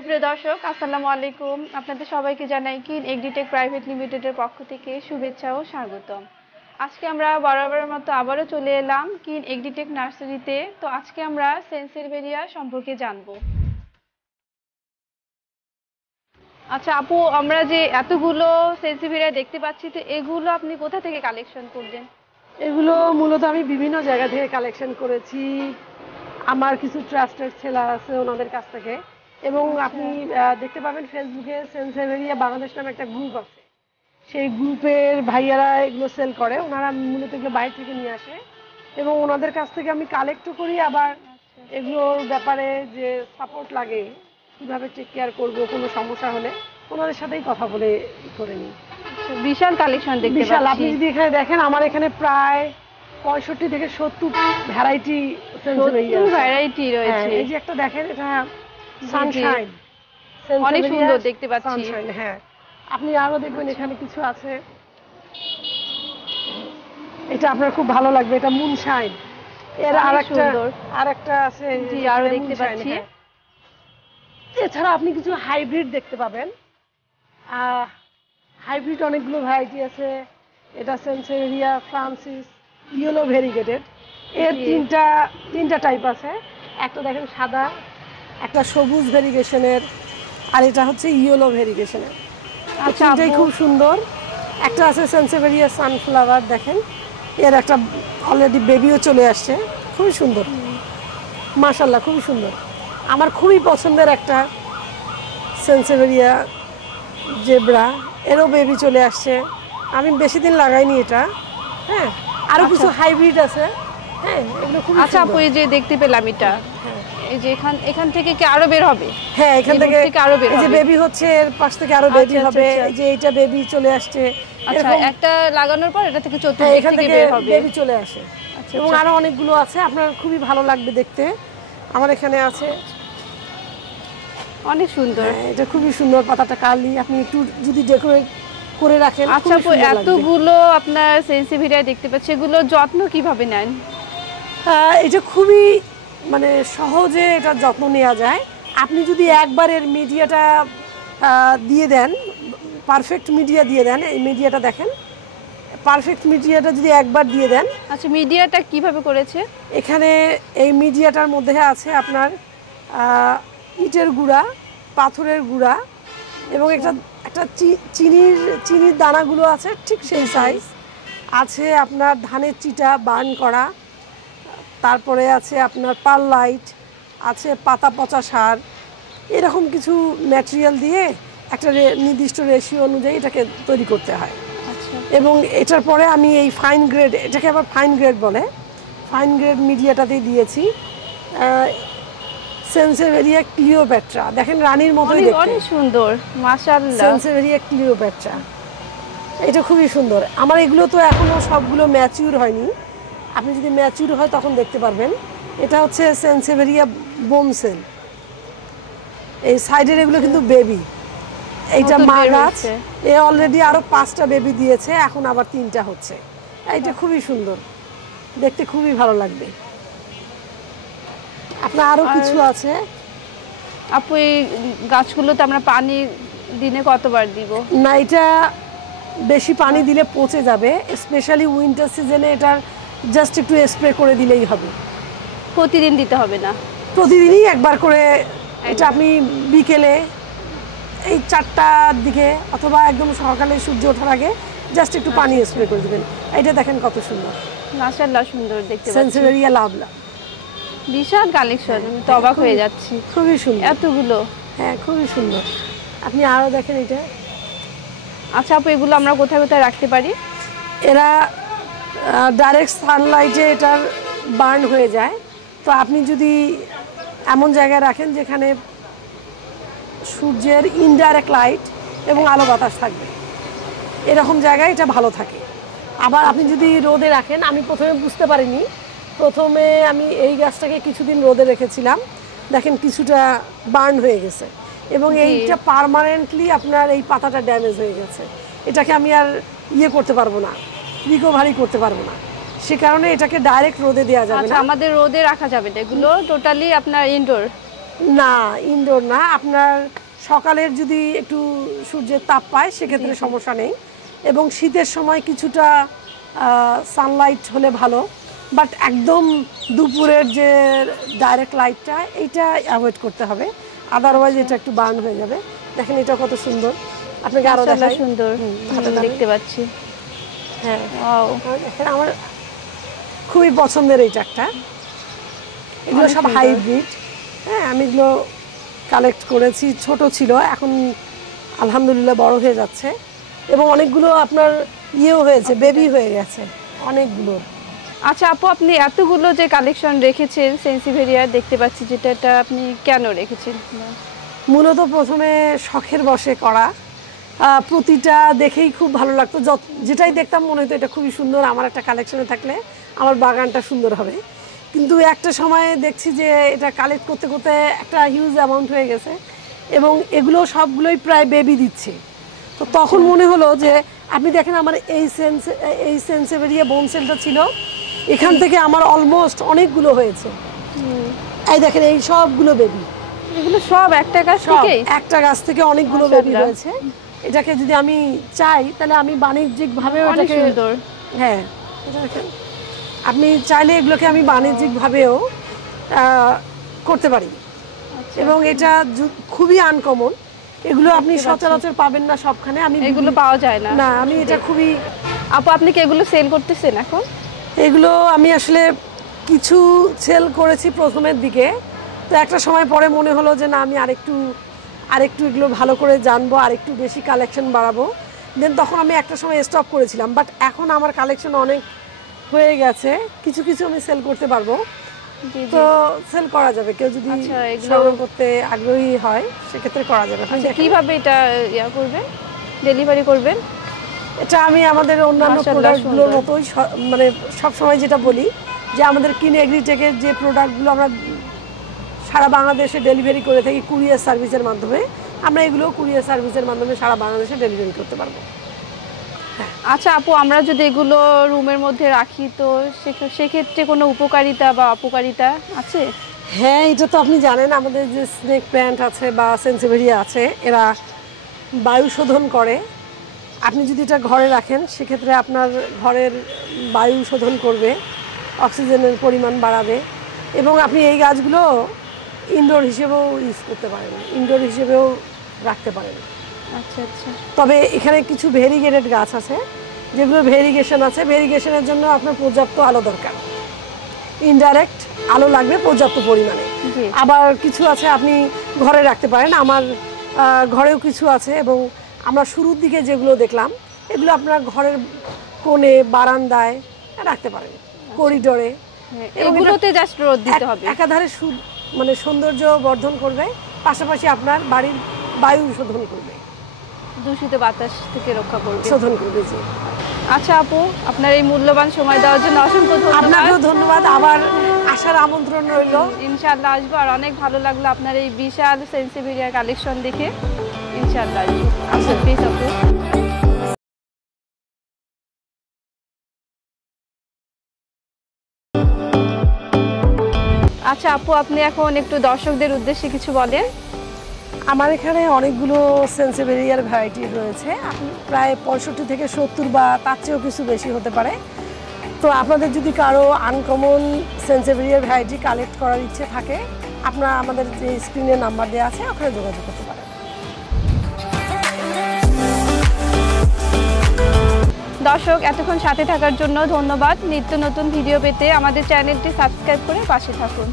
সুপ্রিয় দর্শক, আসসালামু আলাইকুম। আপনাদের সবাইকে জানাই কি এগ্রিটেক প্রাইভেট লিমিটেডের পক্ষ থেকে শুভেচ্ছা ও স্বাগতম। আজকে আমরা বরাবরের মতো আবারও চলে এলাম কি এগ্রিটেক নার্সারিতে। তো আজকে আমরা সেন্সেরভেরিয়া সম্পর্কে জানবো। আচ্ছা আপু, আমরা যে এতগুলো সেন্সেরভেরিয়া দেখতে পাচ্ছি, তো এগুলো আপনি কোথা থেকে কালেকশন করলেন? এগুলো মূলত আমি বিভিন্ন জায়গা থেকে কালেকশন করেছি। আমার কিছু ট্রাস্টেড সেলার আছে ওনাদের কাছ থেকে, এবং আপনি দেখতে পাবেন ফেসবুকে সেন্সেভেরিয়া বাংলাদেশ নামে একটা গ্রুপ আছে। সেই গ্রুপের ভাইয়ারা এগুলো সেল করে, ওনারা মূলত এগুলো বাইরে থেকে নিয়ে আসে এবং ওনাদের কাছ থেকে আমি কালেক্টও করি। আবার এগুলোর ব্যাপারে যে সাপোর্ট লাগে, কীভাবে টেক কেয়ার করবো কোনো সমস্যা হলে ওনাদের সাথেই কথা বলে করে নিই। বিশাল কালেকশন দেখতে পাচ্ছি। বিশাল। আপনি যদি এখানে দেখেন, আমার এখানে প্রায় 65 থেকে 70 ভ্যারাইটি ভ্যারাইটি রয়েছে। এই যে একটা দেখেন, এটা সানশাইন, অনেক সুন্দর দেখতে পাচ্ছি। হ্যাঁ, আপনি আরো দেখবেন এখানে কিছু আছে, এটা আপনার খুব ভালো লাগবে, এটা মুনশাইন। এর আরেকটা আছে, জি আরো দেখতে পাচ্ছি। এছাড়া আপনি কিছু হাইব্রিড দেখতে পাবেন। হাইব্রিড অনেকগুলো ভ্যারাইটি আছে। এটা সেন্সেভিয়া ফ্রান্সিস ইয়েলো ভেরিগেটেড। এর তিনটা টাইপ আছে। একটা দেখেন সাদা, একটা সবুজ ভেরিগেশনের, আর এটা হচ্ছে ইয়েলো ভেরিগেশনের। আচ্ছা, এটাই খুব সুন্দর। একটা আছে সেন্সেভিয়া সানফ্লাওয়ার, দেখেন এর একটা অলরেডি বেবিও চলে আসছে, খুবই সুন্দর, মাশাআল্লাহ খুবই সুন্দর। আমার খুবই পছন্দের একটা সেন্সেভিয়া জেব্রা, এরও বেবি চলে আসছে। আমি বেশি দিন লাগাইনি এটা। হ্যাঁ, আরো কিছু হাইব্রিড আছে। হ্যাঁ, এগুলো খুব আচ্ছা আপু, এই যে দেখতে পেলাম এটা, এই যে এখান থেকে কি আরো বের হবে? হ্যাঁ, এখান থেকে আরো বের হবে। এই যে বেবি হচ্ছে, এর পাশ থেকে আরো বেবি হবে। এই যে এটা বেবি চলে আসছে। আচ্ছা, একটা লাগানোর পর এটা থেকে চতুর্দিক থেকে বের হবে, বেবি চলে আসে। এবং আরো অনেকগুলো আছে, আপনার খুবই ভালো লাগবে দেখতে। আমার এখানে আছে, অনেক সুন্দর। এটা খুবই সুন্দর, পাতাটা কালি। আপনি একটু যদি ডেকোরেট করে রাখেন। আচ্ছা আপু, এতগুলো আপনার সেন্সেভিরিয়া দেখতে পাচ্ছি, এগুলো যত্ন কিভাবে নেন? এটা খুবই মানে সহজে এটা যত্ন নেওয়া যায়। আপনি যদি একবার এর মিডিয়াটা দিয়ে দেন, পারফেক্ট মিডিয়া দিয়ে দেন, এই মিডিয়াটা দেখেন, পারফেক্ট মিডিয়াটা যদি একবার দিয়ে দেন। আচ্ছা, মিডিয়াটা কিভাবে করেছে? এখানে এই মিডিয়াটার মধ্যে আছে আপনার ইটের গুঁড়া, পাথরের গুঁড়া, এবং একটা চিনির দানাগুলো আছে ঠিক সেই সাইজ আছে। আপনার ধানের চিটা বার্ন করা, তারপরে আছে আপনার পারলাইট, আছে পাতা পচা সার, এরকম কিছু ম্যাটেরিয়াল দিয়ে একটা নির্দিষ্ট রেশিও অনুযায়ী এটাকে তৈরি করতে হয়। এবং এটার পরে আমি এই ফাইন গ্রেড, এটাকে আবার ফাইন গ্রেড বলে, ফাইন গ্রেড মিডিয়াটাতেই দিয়েছি। সেন্সেভিয়া ক্লিওপ্যাট্রা, দেখেন রানীর মতোই দেখতে, অনেক সুন্দর মাশাআল্লাহ। সেন্সেভিয়া ক্লিওপ্যাট্রা, এটা খুবই সুন্দর। আমার এগুলো তো এখনো সবগুলো ম্যাচিউর হয়নি, আপনি যদি ম্যাচিউর হয় তখন দেখতে পারবেন। এটা হচ্ছে সেন্সেভিয়া বোমসেল। এই সাইডের এগুলো কিন্তু বেবি, এইটা মা গাছ। এ অলরেডি আরো 5টা বেবি দিয়েছে, এখন আবার 3টা হচ্ছে। এইটা খুবই সুন্দর দেখতে, খুবই ভালো লাগবে। আপনার আরো কিছু আছে। আপু, এই গাছগুলোতে আমরা পানি দিনে কতবার দিব? না, এটা বেশি পানি দিলে পচে যাবে, স্পেশালি উইন্টার সিজনে এটা জাস্ট একটু স্প্রে করে দিলেই হবে। প্রতিদিন দিতে হবে না? প্রতিদিনই একবার করে। এটা আপনি বিকেলে এই 4টার দিকে অথবা একদম সকালে সূর্য ওঠার আগে জাস্ট একটু পানি স্প্রে করে দিবেন। এটা দেখেন কত সুন্দর, মাশাআল্লাহ সুন্দর দেখতে পাচ্ছি। সেন্সেভিয়া লাভলা, বিশাল কালেকশন, আমি তো অবাক হয়ে যাচ্ছি, খুবই সুন্দর এতগুলো। হ্যাঁ, খুবই সুন্দর। আপনি আরো দেখেন এটা। আচ্ছা আপু, এগুলো আমরা কোথায় কোথায় রাখতে পারি? এরা ডাইরেক্ট সানলাইটে এটার বার্ন হয়ে যায়। তো আপনি যদি এমন জায়গায় রাখেন যেখানে সূর্যের ইনডাইরেক্ট লাইট এবং আলো বাতাস থাকবে, এরকম জায়গায় এটা ভালো থাকে। আবার আপনি যদি রোদে রাখেন, আমি প্রথমে বুঝতে পারিনি, প্রথমে আমি এই গাছটাকে কিছুদিন রোদে রেখেছিলাম, দেখেন কিছুটা বার্ন হয়ে গেছে, এবং এইটা পার্মানেন্টলি আপনার এই পাতাটা ড্যামেজ হয়ে গেছে। এটাকে আমি আর করতে পারবো না, রিকভারি করতে পারবো না, সে কারণে এটাকে ডাইরেক্ট রোদে দেওয়া যাবে না। আমাদের রোদে রাখা যাবে না, এগুলো টোটালি আপনার ইনডোর। না, ইনডোর না। আপনার সকালের যদি একটু সূর্যের তাপ পায় সেক্ষেত্রে সমস্যা নেই, এবং শীতের সময় কিছুটা সানলাইট হলে ভালো, বাট একদম দুপুরের যে ডাইরেক্ট লাইটটা এইটা অ্যাভয়েড করতে হবে, আদারওয়াইজ এটা একটু বার্ন হয়ে যাবে। দেখেন এটা কত সুন্দর, আপনাকে আরো দেখাই। সুন্দর দেখতে পাচ্ছি। হ্যাঁ, দেখেন আমার খুবই পছন্দের এই চাকটা। এগুলো সব হাইব্রিড। হ্যাঁ, আমি এগুলো কালেক্ট করেছি, ছোট ছিল, এখন আলহামদুলিল্লাহ বড় হয়ে যাচ্ছে, এবং অনেকগুলো আপনার ইয়েও হয়েছে, বেবি হয়ে গেছে অনেকগুলো। আচ্ছা আপু, আপনি এতগুলো যে কালেকশন রেখেছেন সেন্সিভেরিয়া দেখতে পাচ্ছি, যেটা আপনি কেন রেখেছেন? মূলত প্রথমে শখের বশে করা, প্রতিটা দেখেই খুব ভালো লাগতো, যেটাই দেখতাম মনে হতো এটা খুবই সুন্দর, আমার একটা কালেকশনে থাকলে আমার বাগানটা সুন্দর হবে। কিন্তু একটা সময় দেখছি যে এটা কালেক্ট করতে করতে একটা হিউজ অ্যামাউন্ট হয়ে গেছে, এবং এগুলো সবগুলোই প্রায় বেবি দিচ্ছে। তো তখন মনে হলো যে আপনি দেখেন আমার এই সেন্সেভেরিয়া বোনসেলটা ছিল, এখান থেকে আমার অলমোস্ট অনেকগুলো হয়েছে। এই দেখেন এই সবগুলো বেবি, এগুলো সব একটা গাছ থেকে? একটা গাছ থেকে অনেকগুলো বেবি হয়েছে। এটাকে যদি আমি চাই তাহলে আমি বাণিজ্যিকভাবে এটাকে, হ্যাঁ দেখেন, আপনি চাইলে এগুলোকে আমি বাণিজ্যিকভাবেও করতে পারি, এবং এটা খুবই আনকমন। এগুলো আপনি সচরাচর পাবেন না সবখানে, আমি এগুলো পাওয়া যায় না। না, আমি এটা খুবই। আপু আপনি কি এগুলো সেল করতেছেন এখন? এগুলো আমি আসলে কিছু সেল করেছি প্রথমের দিকে, তো একটা সময় পরে মনে হলো যে না, আমি আরেকটু এগুলো ভালো করে জানবো, আরেকটু বেশি কালেকশন বাড়াবো, দেন তখন আমি একটা সময় স্টপ করেছিলাম। বাট এখন আমার কালেকশন অনেক হয়ে গেছে, কিছু কিছু আমি সেল করতে পারবো, তো সেল করা যাবে, কেউ যদি সংগ্রহ করতে আগ্রহী হয় সেক্ষেত্রে করা যাবে। কিভাবে এটা করবেন, ডেলিভারি করবেন? এটা আমি আমাদের অন্যান্য প্রোডাক্টগুলোর মতোই, মানে সবসময় যেটা বলি যে আমাদের কিন এগ্রিটেকের যে প্রোডাক্টগুলো আমরা সারা বাংলাদেশে ডেলিভারি করে থাকি কুরিয়ার সার্ভিসের মাধ্যমে, আমরা এগুলো কুরিয়ার সার্ভিসের মাধ্যমে সারা বাংলাদেশে ডেলিভারি করতে পারবো। আচ্ছা আপু, আমরা যদি এগুলো রুমের মধ্যে রাখি তো সেক্ষেত্রে কোনো উপকারিতা বা অপকারিতা আছে? হ্যাঁ, এটা তো আপনি জানেন, আমাদের যে স্নেক প্ল্যান্ট আছে বা সেন্সেভেরিয়া আছে, এরা বায়ু শোধন করে। আপনি যদি এটা ঘরে রাখেন সেক্ষেত্রে আপনার ঘরের বায়ু শোধন করবে, অক্সিজেনের পরিমাণ বাড়াবে, এবং আপনি এই গাছগুলো ইনডোর হিসেবেও ইউজ করতে পারেন, ইনডোর হিসেবেও রাখতে পারেন। আচ্ছা আচ্ছা। তবে এখানে কিছু ভেরিগেটেড গাছ আছে, যেগুলো ভেরিগেশন আছে, ভেরিগেশনের জন্য আপনার পর্যাপ্ত আলো দরকার, ইনডাইরেক্ট আলো লাগবে পর্যাপ্ত পরিমাণে। আবার কিছু আছে আপনি ঘরে রাখতে পারেন, আমার ঘরেও কিছু আছে, এবং আমরা শুরুর দিকে যেগুলো দেখলাম এগুলো আপনার ঘরের কোণে, বারান্দায় রাখতে পারেন, করিডোরে। এগুলোতে জাস্ট রোদ দিতে হবে, একাধারে মানে সৌন্দর্য বর্ধন করবে, পাশাপাশি আপনার বাড়ির বায়ু শোধন করবে, দূষিত বাতাস থেকে রক্ষা করবে, শোধন করবে। জি। আচ্ছা আপু, আপনার এই মূল্যবান সময় দেওয়ার জন্য অসংখ্য ধন্যবাদ। আপনাকেও ধন্যবাদ, আবার আসার আমন্ত্রণ রইল। ইনশাআল্লাহ আসবো, আর অনেক ভালো লাগলো আপনার এই বিশাল সেন্সিভেরিয়া কালেকশন দেখে। ইনশাআল্লাহ আসবো। আচ্ছা প্লিজ আপু। আচ্ছা আপু, আপনি এখন একটু দর্শকদের উদ্দেশ্যে কিছু বলেন। আমার এখানে অনেকগুলো সেন্সেভেরিয়ার ভ্যারাইটি রয়েছে, প্রায় 65 থেকে 70 বা তার চেয়েও কিছু বেশি হতে পারে। তো আপনাদের যদি কারো আনকমন সেন্সেভেরিয়ার ভ্যারাইটি কালেক্ট করার ইচ্ছে থাকে, আপনারা আমাদের যে স্ক্রিনে নাম্বার দেওয়া আছে ওখানে যোগাযোগ করতে পারেন। দর্শক, এতক্ষণ সাথে থাকার জন্য ধন্যবাদ। নিত্য নতুন ভিডিও পেতে আমাদের চ্যানেলটি সাবস্ক্রাইব করে পাশে থাকুন।